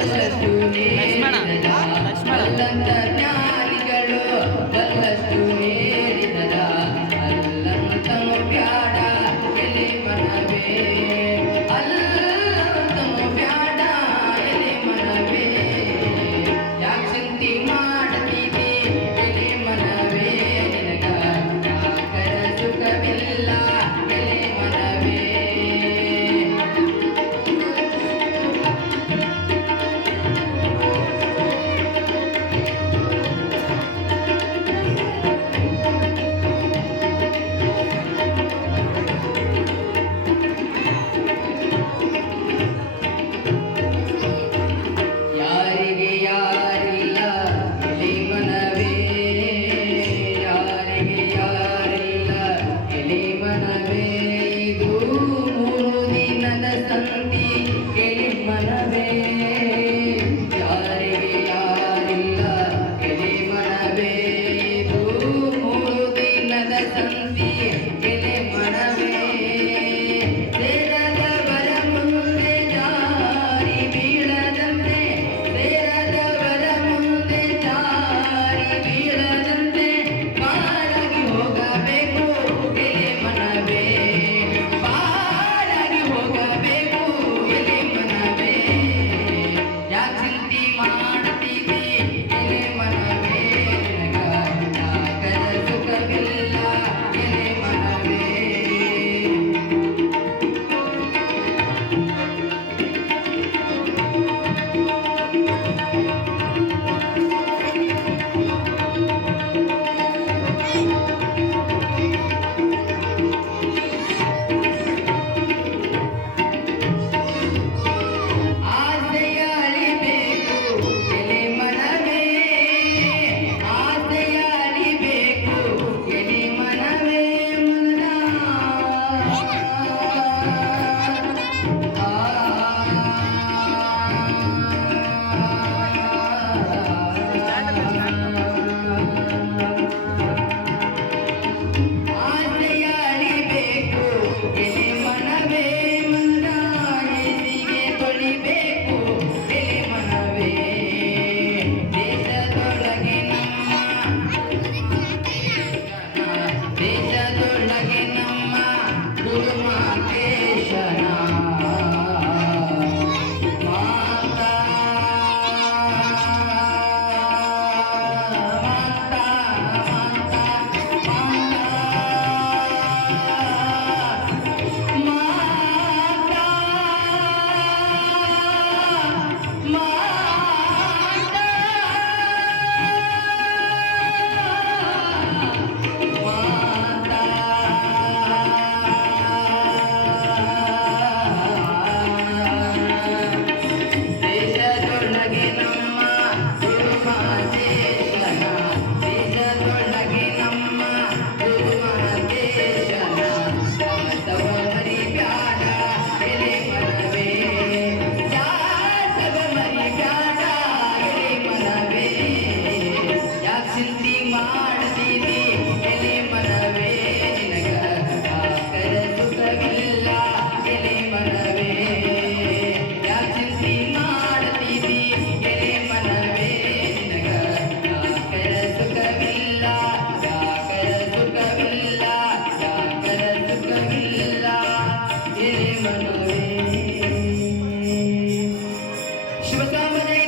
ಲಕ್ಷ್ಮಣ ಅಲ್ಲಂತ ಜ್ಞಾನಿಗಳು ಬಲ್ಲಷ್ಟು ನೇರಿದರ ಅಲ್ಲಂತನು ಬ್ಯಾಡ ಎಲೆ ಮನವೇ ಅಲ್ಲಂತನು ಬ್ಯಾಡ ಎಲೆ ಮನವೇ ಯಾಕೆ ಚಿಂತೆ ಮಾಡತೀವಿ ಎಲೆ ಮನವೇ ನಿನಗ ಯಾಕರ ಸುಖವಿಲ್ಲ ಎಲೆ ಮನವೇ ಯಾರಿಗೆ ಯಾರಿಲ್ಲ ಎಲೆ ಮನವೇ ಯಾರಿಗೆ ಯಾರಿಲ್ಲ ಎಲೆ ಮನವೇ ಇದು 3 ದಿನದ ಸಂತಿ ಎಲೆ ಮನವೇ ಯಾರಿಗೆ ಯಾರಿಲ್ಲ ಎಲೆ ಮನವೇ ಇದು 3 ದಿನದ ಸಂತಿ ಎಲೆ ಮನವೇ ಸೇರದವರ ಮುಂದೆ ಜಾರಿ ಬೀಳದಂತೆ ಸೇರದವರ ಮುಂದೆ ಜಾರಿ ಬೀಳದಂತೆ ಬಾಳಾಗಿ ಹೋಗಬೇಕು ಎಲೆ ಮನವೇ ಬಾಳಾಗಿ ಹೋಗಬೇಕು ಎಲೆ ಮನವೇ ಯಾಕೆ ಚಿಂತೆ ಮಾಡ್ತೀವಿ ಎಲೆ ಮನವೇ ನಿನಗ ಯಾಕರ ಸುಖವಿಲ್ಲ ಎಲೆ ಮನವೇ ಆಸೆಯ ಅಲಿಬೇಕು ಎಲೆ ಮನವೇ ಆಸೆಯ ಅಲಿಬೇಕು ಎಲೆ ಮನವೇ ಮನ ಆಸೆಯ ಅಲಿಬೇಕು ಎಲೆ ಮನವೇ ಮನ ಎದಿಗೆ ತೊಳಿಬೇಕು ಎಲೆ ಮನವೇ ದೇಶದೊಳಗೆ ದೇಶದೊಳಗೆ ನಮ್ಮ ಗುರುಮಾತೇಶನ ಮಾತಾ ಮಾತಾ ದೇಶದೊಳಗೆ ನಮ್ಮ ಗುರುಮಾತೇಶನ ದೇಶದೊಳಗೆ ನಮ್ಮ ಗುರುಮಾತೇಶನ ಜಾತವ ಮರಿಬ್ಯಾಡ ಎಲೆ ಮನವೇ ಜಾತವ ಮರಿಬ್ಯಾಡ ಎಲೆ ಮನವೇ ಯಾಕೆ ಚಿಂತೆ ಮಾಡ್ತೀವಿ ಎಲೆ ಮನವೇ ನಿನಗ ಯಾಕರ ಸುಖವಿಲ್ಲ ಎಲೆ ಮನವೇ ಯಾಕೆ ಚಿಂತೆ ಮಾಡ್ತೀವಿ ಎಲೆ ಮನವೇ ನಿನಗ ಯಾಕರ ಸುಖವಿಲ್ಲ ಯಾಕರ ಸುಖವಿಲ್ಲ ಯಾಕರ ಸುಖವಿಲ್ಲ ಎಲೆ ಮನವೇ ಶಿವಸಾಮನಯ